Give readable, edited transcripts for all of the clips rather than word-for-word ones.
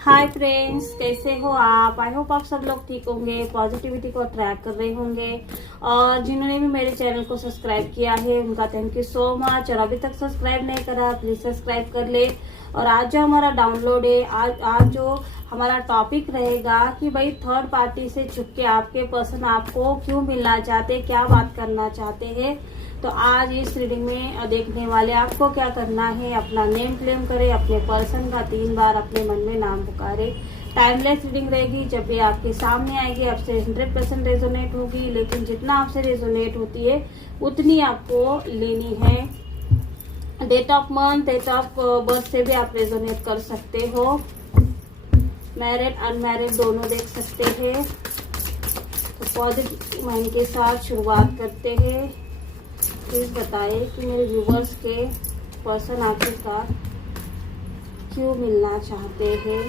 Hi friends, कैसे हो आप? आई होप आप सब लोग ठीक होंगे, पॉजिटिविटी को अट्रैक्ट कर रहे होंगे। और जिन्होंने भी मेरे चैनल को सब्सक्राइब किया है उनका थैंक यू सो मच। और अभी तक सब्सक्राइब नहीं करा प्लीज सब्सक्राइब कर ले। और आज जो हमारा डाउनलोड है, आज जो हमारा टॉपिक रहेगा कि भाई थर्ड पार्टी से छुप के आपके पर्सन आपको क्यों मिलना चाहते, क्या बात करना चाहते हैं। तो आज इस रीडिंग में देखने वाले आपको क्या करना है, अपना नेम क्लेम करे, अपने पर्सन का 3 बार अपने मन में नाम पुकारे। टाइमलेस रीडिंग रहेगी, जब भी आपके सामने आएगी आपसे 100% रेजोनेट होगी, लेकिन जितना आपसे रेजोनेट होती है उतनी आपको लेनी है। Date of month, date of birth से भी आप रेजोनेट कर सकते हो। मैरिड अनमैरिड दोनों देख सकते हैं। तो पॉजिटिव माइंड के साथ शुरुआत करते हैं। प्लीज बताइए कि मेरे व्यूवर्स के पर्सन आपके साथ क्यों मिलना चाहते हैं।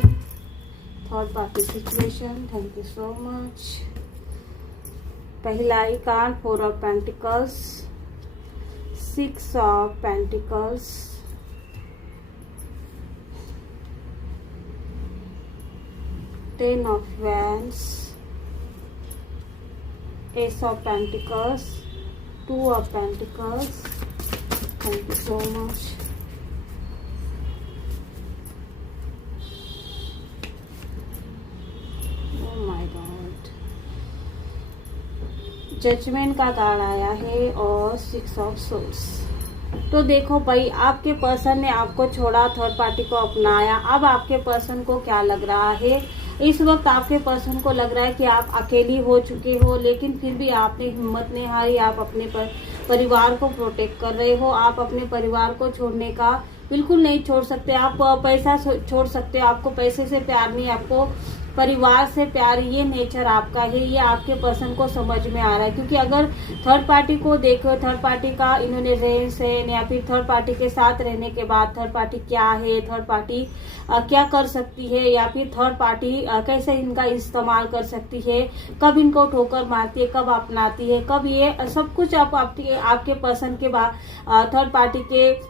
Third party situation, thank you so much. पहला ही card 4 of pentacles, 6 of pentacles, Ten of Wands, Ace of Pentacles, 2 of Pentacles. Thank you so much. Oh my God. Judgement का कार्ड आया है और 6 ऑफ सोल्स। तो देखो भाई, आपके पर्सन ने आपको छोड़ा, थर्ड पार्टी को अपनाया। अब आपके पर्सन को क्या लग रहा है, इस वक्त आपके पर्सन को लग रहा है कि आप अकेली हो चुके हो, लेकिन फिर भी आपने हिम्मत नहीं हारी। आप अपने परिवार को प्रोटेक्ट कर रहे हो। आप अपने परिवार को छोड़ने का बिल्कुल नहीं छोड़ सकते। आप पैसा छोड़ सकते हो, आपको पैसे से प्यार नहीं, आपको परिवार से प्यार, ये नेचर आपका है। ये आपके पर्सन को समझ में आ रहा है, क्योंकि अगर थर्ड पार्टी को देखो, थर्ड पार्टी का इन्होंने रहन सहन या फिर थर्ड पार्टी के साथ रहने के बाद थर्ड पार्टी क्या है, थर्ड पार्टी क्या कर सकती है, या फिर थर्ड पार्टी कैसे इनका इस्तेमाल कर सकती है, कब इनको ठोकर मारती है, कब अपनाती है, कब ये सब कुछ आपके पर्सन के बाद थर्ड पार्टी के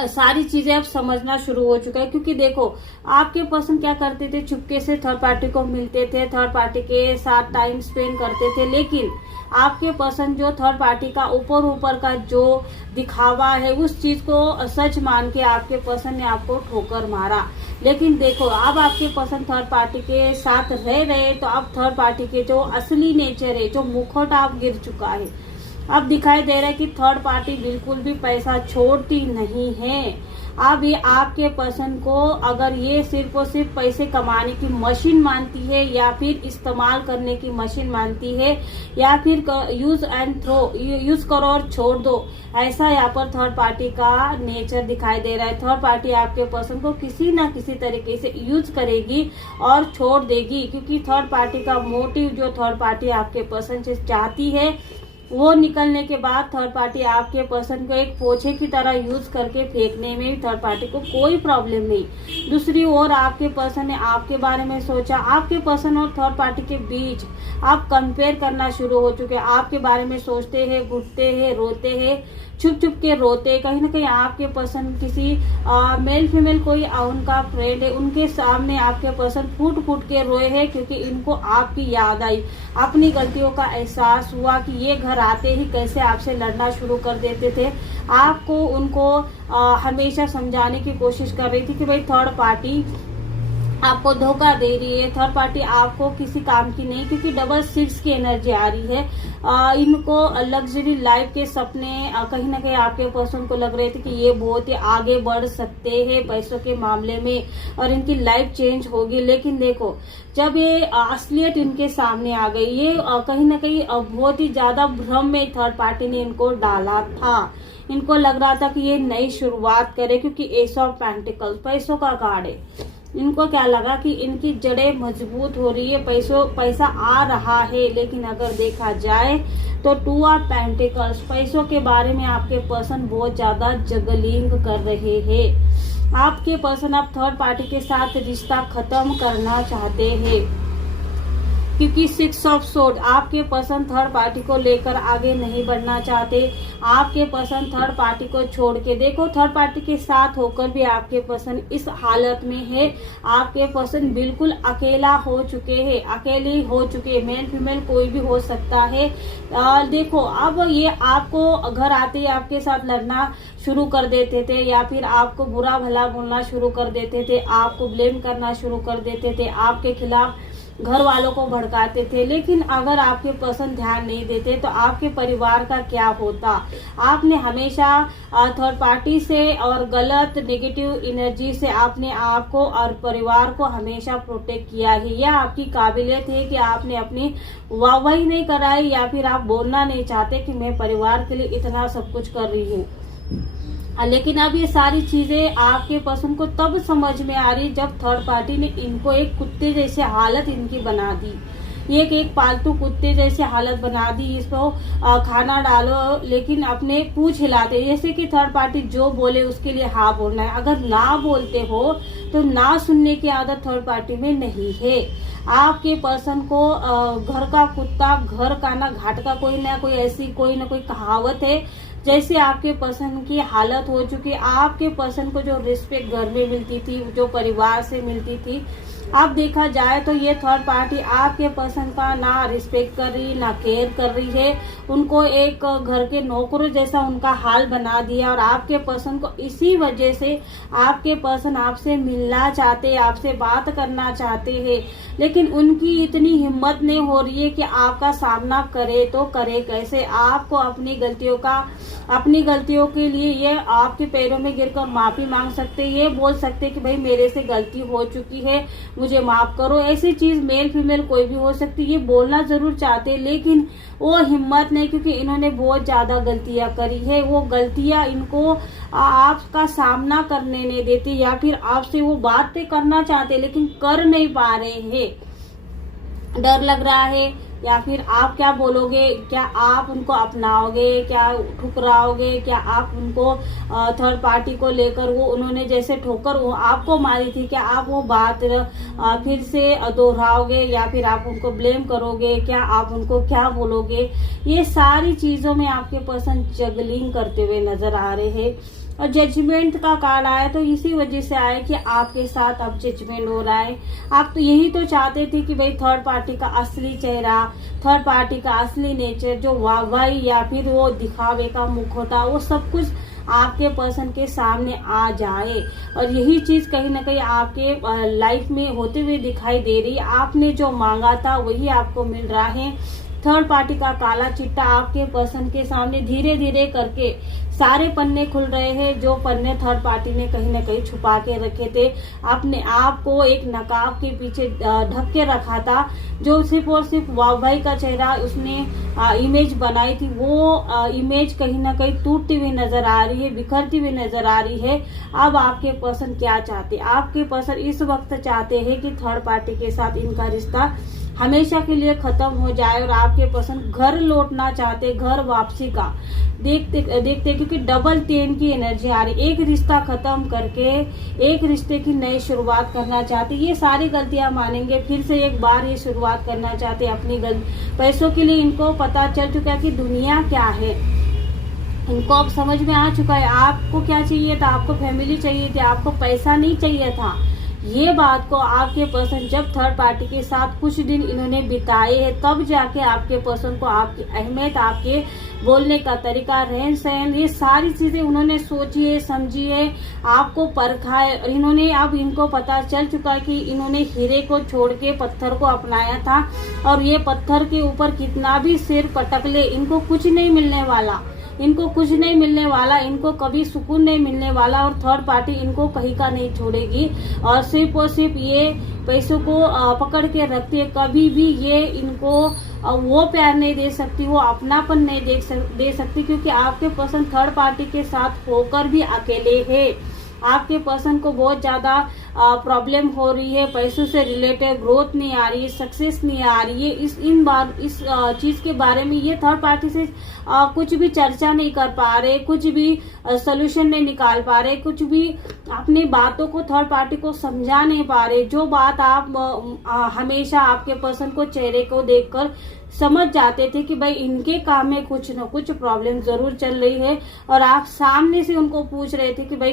सारी चीजें अब समझना शुरू हो चुका है। क्योंकि देखो, आपके पर्सन क्या करते थे, चुपके से थर्ड पार्टी को मिलते थे, थर्ड पार्टी के साथ टाइम स्पेंड करते थे, लेकिन आपके पर्सन जो थर्ड पार्टी का ऊपर का जो दिखावा है उस चीज को सच मान के आपके पर्सन ने आपको ठोकर मारा। लेकिन देखो, अब आपके पर्सन थर्ड पार्टी के साथ रह रहे, तो अब थर्ड पार्टी के जो असली नेचर है, जो मुखौटा आप गिर चुका है, अब दिखाई दे रहा है कि थर्ड पार्टी बिल्कुल भी पैसा छोड़ती नहीं है। अब ये आपके पर्सन को अगर ये सिर्फ और सिर्फ पैसे कमाने की मशीन मानती है, या फिर इस्तेमाल करने की मशीन मानती है, या फिर यूज एंड थ्रो, यूज करो और छोड़ दो, ऐसा यहाँ पर थर्ड पार्टी का नेचर दिखाई दे रहा है। थर्ड पार्टी आपके पर्सन को किसी ना किसी तरीके से यूज करेगी और छोड़ देगी, क्योंकि थर्ड पार्टी का मोटिव जो थर्ड पार्टी आपके पर्सन से चाहती है वो निकलने के बाद थर्ड पार्टी आपके पर्सन को एक पोछे की तरह यूज करके फेंकने में थर्ड पार्टी को कोई प्रॉब्लम नहीं। दूसरी ओर आपके पर्सन ने आपके बारे में सोचा, आपके पर्सन और थर्ड पार्टी के बीच आप कंपेयर करना शुरू हो चुके हैं। आपके बारे में सोचते हैं, घुटते हैं, रोते हैं, छुप छुप के रोते। कहीं ना कहीं आपके पर्सन किसी मेल फीमेल कोई उनका फ्रेंड है, उनके सामने आपके पर्सन फूट फूट के रोए हैं, क्योंकि इनको आपकी याद आई, अपनी गलतियों का एहसास हुआ कि ये घर आते ही कैसे आपसे लड़ना शुरू कर देते थे। आपको उनको हमेशा समझाने की कोशिश कर रही थी कि भाई थर्ड पार्टी आपको धोखा दे रही है, थर्ड पार्टी आपको किसी काम की नहीं, क्योंकि डबल 6 की एनर्जी आ रही है। इनको लग्जरी लाइफ के सपने कहीं ना कहीं आपके पर्सन को लग रहे थे कि ये बहुत ही आगे बढ़ सकते हैं पैसों के मामले में और इनकी लाइफ चेंज होगी। लेकिन देखो, जब ये असलियत इनके सामने आ गई, ये कहीं ना कहीं बहुत ही ज्यादा भ्रम में थर्ड पार्टी ने इनको डाला था। इनको लग रहा था कि ये नई शुरुआत करे, क्योंकि एस ऑफ पेंटिकल्स पैसों का कार्ड है। इनको क्या लगा कि इनकी जड़ें मजबूत हो रही है, पैसा आ रहा है। लेकिन अगर देखा जाए तो 2 ऑफ पेंटिकल्स, पैसों के बारे में आपके पर्सन बहुत ज्यादा जगलिंग कर रहे हैं। आपके पर्सन अब थर्ड पार्टी के साथ रिश्ता खत्म करना चाहते हैं। क्योंकि 6 ऑफ सोर्ड, आपके पर्सन थर्ड पार्टी को लेकर आगे नहीं बढ़ना चाहते। आपके पर्सन थर्ड पार्टी को छोड़ के, देखो थर्ड पार्टी के साथ होकर भी आपके पर्सन इस हालत में है। आपके पर्सन बिल्कुल अकेला हो चुके हैं, अकेले हो चुके हैं। मेल फीमेल कोई भी हो सकता है। देखो अब ये आपको घर आते ही आपके साथ लड़ना शुरू कर देते थे, या फिर आपको बुरा भला बोलना शुरू कर देते थे, आपको ब्लेम करना शुरू कर देते थे, आपके खिलाफ घर वालों को भड़काते थे। लेकिन अगर आपके पर्सन ध्यान नहीं देते तो आपके परिवार का क्या होता। आपने हमेशा थर्ड पार्टी से और गलत नेगेटिव एनर्जी से आपने आपको और परिवार को हमेशा प्रोटेक्ट किया है। यह आपकी काबिलियत है कि आपने अपनी वाहवाही नहीं कराई, या फिर आप बोलना नहीं चाहते कि मैं परिवार के लिए इतना सब कुछ कर रही हूँ। लेकिन अब ये सारी चीजें आपके पर्सन को तब समझ में आ रही जब थर्ड पार्टी ने इनको एक कुत्ते जैसे हालत इनकी बना दी। एक पालतू कुत्ते जैसे हालत बना दी। इसको खाना डालो लेकिन अपने पूंछ हिलाते, जैसे कि थर्ड पार्टी जो बोले उसके लिए हाँ बोलना है। अगर ना बोलते हो तो ना सुनने की आदत थर्ड पार्टी में नहीं है। आपके पर्सन को घर का कुत्ता घर का ना घाट का, कोई ना कोई ऐसी कोई ना कोई कहावत है। जैसे आपके पर्सन की हालत हो चुकी, आपके पर्सन को जो रिस्पेक्ट घर में मिलती थी, जो परिवार से मिलती थी, अब देखा जाए तो ये थर्ड पार्टी आपके पर्सन का ना रिस्पेक्ट कर रही, ना केयर कर रही है। उनको एक घर के नौकरों जैसा उनका हाल बना दिया। और आपके पर्सन को इसी वजह से आपके पर्सन आपसे मिलना चाहते, आपसे बात करना चाहते हैं, लेकिन उनकी इतनी हिम्मत नहीं हो रही है कि आपका सामना करे तो करे कैसे। आपको अपनी गलतियों के लिए ये आपके पैरों में गिरकर माफी मांग सकते, ये बोल सकते कि भाई मेरे से गलती हो चुकी है, मुझे माफ करो। ऐसी चीज मेल फीमेल कोई भी हो सकती, ये बोलना जरूर चाहते लेकिन वो हिम्मत नहीं, क्योंकि इन्होंने बहुत ज्यादा गलतियां करी है। वो गलतियां इनको आपका सामना करने नहीं देती, या फिर आपसे वो बातें करना चाहते लेकिन कर नहीं पा रहे हैं। डर लग रहा है, या फिर आप क्या बोलोगे, क्या आप उनको अपनाओगे, क्या ठुकराओगे, क्या आप उनको थर्ड पार्टी को लेकर वो उन्होंने जैसे ठोकर वो आपको मारी थी, क्या आप वो बात फिर से दोहराओगे, या फिर आप उनको ब्लेम करोगे, क्या आप उनको क्या बोलोगे। ये सारी चीजों में आपके पर्सन जगलिंग करते हुए नजर आ रहे हैं। और जजमेंट का कार्ड आया तो इसी वजह से आया कि आपके साथ अब जजमेंट हो रहा है। आप तो यही तो चाहते थे कि भाई थर्ड पार्टी का असली चेहरा, थर्ड पार्टी का असली नेचर, जो वाहवाही या फिर वो दिखावे का मुखौटा, वो सब कुछ आपके पर्सन के सामने आ जाए। और यही चीज कहीं ना कहीं आपके लाइफ में होते हुए दिखाई दे रही है। आपने जो मांगा था वही आपको मिल रहा है। थर्ड पार्टी का काला चिट्टा आपके पर्सन के सामने धीरे धीरे करके सारे पन्ने खुल रहे हैं, जो पन्ने थर्ड पार्टी ने कहीं ना कहीं छुपा के रखे थे, अपने आप को एक नकाब के पीछे ढक के रखा था। जो सिर्फ और सिर्फ वाहवाही का चेहरा उसने इमेज बनाई थी, वो इमेज कहीं ना कहीं टूटती हुई नजर आ रही है, बिखरती हुई नजर आ रही है। अब आपके पर्सन क्या चाहते, आपके पर्सन इस वक्त चाहते हैं कि थर्ड पार्टी के साथ इनका रिश्ता हमेशा के लिए खत्म हो जाए, और आपके पर्सन घर लौटना चाहते, घर वापसी का देखते क्योंकि डबल 10 की एनर्जी आ रही। एक रिश्ता खत्म करके एक रिश्ते की नई शुरुआत करना चाहते। ये सारी गलतियां मानेंगे, फिर से एक बार ये शुरुआत करना चाहते अपनी पैसों के लिए। इनको पता चल चुका है कि दुनिया क्या है, इनको अब समझ में आ चुका है। आपको क्या चाहिए था, आपको फैमिली चाहिए थी, आपको पैसा नहीं चाहिए था। ये बात को आपके पर्सन जब थर्ड पार्टी के साथ कुछ दिन इन्होंने बिताए हैं, तब जाके आपके पर्सन को आपकी अहमियत, आपके बोलने का तरीका, रहन सहन, ये सारी चीजें उन्होंने सोची है, समझी है, आपको परखा है। और इन्होंने अब इनको पता चल चुका है कि इन्होंने हीरे को छोड़ के पत्थर को अपनाया था, और ये पत्थर के ऊपर कितना भी सिर पटक ले इनको कुछ नहीं मिलने वाला, इनको कुछ नहीं मिलने वाला, इनको कभी सुकून नहीं मिलने वाला। और थर्ड पार्टी इनको कहीं का नहीं छोड़ेगी, और सिर्फ ये पैसों को पकड़ के रखती है। कभी भी ये इनको वो प्यार नहीं दे सकती, वो अपनापन नहीं दे सकती, क्योंकि आपके पर्सन थर्ड पार्टी के साथ होकर भी अकेले है। आपके पर्सन को बहुत ज्यादा प्रॉब्लम हो रही है, पैसों से रिलेटेड ग्रोथ नहीं आ रही है, सक्सेस नहीं आ रही है। इस चीज के बारे में ये थर्ड पार्टी से कुछ भी चर्चा नहीं कर पा रहे, कुछ भी सोल्यूशन नहीं निकाल पा रहे, कुछ भी अपनी बातों को थर्ड पार्टी को समझा नहीं पा रहे। जो बात आप हमेशा आपके पर्सन को चेहरे को देखकर समझ जाते थे कि भाई इनके काम में कुछ न कुछ प्रॉब्लम जरूर चल रही है, और आप सामने से उनको पूछ रहे थे कि भाई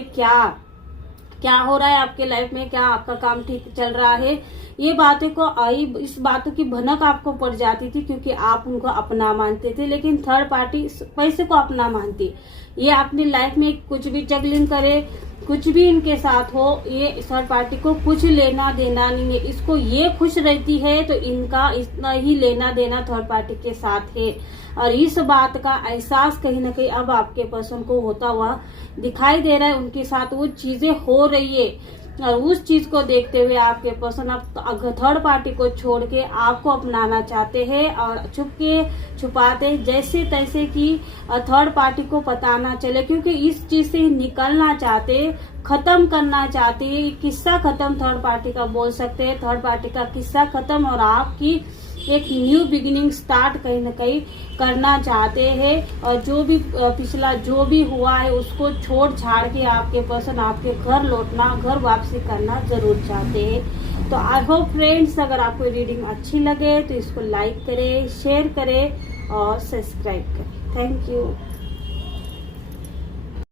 क्या हो रहा है आपके लाइफ में, क्या आपका काम ठीक चल रहा है। ये बातें को इस बातों की भनक आपको पड़ जाती थी क्योंकि आप उनको अपना मानते थे, लेकिन थर्ड पार्टी पैसे को अपना मानती। ये अपनी लाइफ में कुछ भी जगलिंग करे, कुछ भी इनके साथ हो, ये थर्ड पार्टी को कुछ लेना देना नहीं है। इसको ये खुश रहती है तो इनका इतना ही लेना देना थर्ड पार्टी के साथ है, और इस बात का एहसास कहीं ना कहीं अब आपके पर्सन को होता हुआ दिखाई दे रहा है। उनके साथ वो चीजें हो रही है, और उस चीज को देखते हुए आपके पर्सन अब थर्ड पार्टी को छोड़ के आपको अपनाना चाहते हैं, और छुपाते जैसे तैसे कि थर्ड पार्टी को पता ना चले, क्योंकि इस चीज से निकलना चाहते, खत्म करना चाहते हैं। किस्सा खत्म थर्ड पार्टी का बोल सकते हैं, थर्ड पार्टी का किस्सा खत्म, और आपकी एक न्यू बिगिनिंग स्टार्ट कहीं ना कहीं करना चाहते हैं। और जो भी पिछला जो भी हुआ है उसको छोड़ छाड़ के आपके पर्सन आपके घर लौटना, घर वापसी करना जरूर चाहते हैं। तो आई होप फ्रेंड्स, अगर आपको रीडिंग अच्छी लगे तो इसको लाइक करें, शेयर करें और सब्सक्राइब करें। Thank you.